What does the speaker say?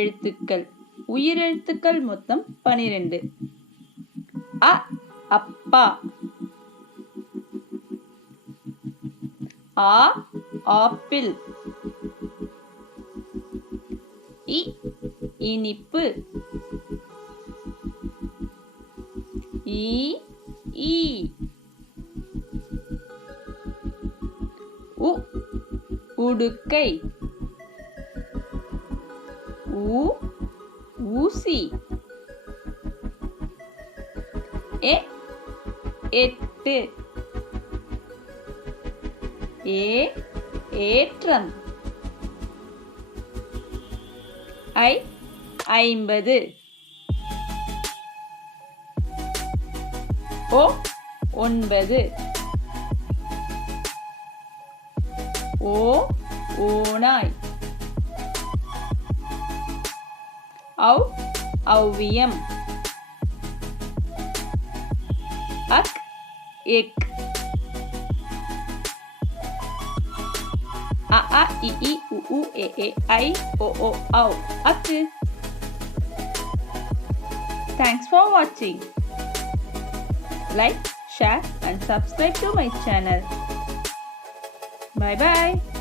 எழுத்துக்கள். உயிரெழுத்துக்கள் மொத்தம் 12. அ அப்பா. ஆ ஆப்பிள். இ இனிப்பு. ஈ ஈ. உ உடுக்கை. ஊ ஊசி. எ எட்டு. ஏ ஏற்றம். ஐ 50. ஓ 9. ஓ ஓநாய். ஔ ஔவியம். அக் எக். அ ஆ இ ஈ உ ஊ ஏ ஏ ஐ ஓ ஓ ஔ அக்கு. Thanks for watching. Like, share and subscribe to my channel. Bye bye.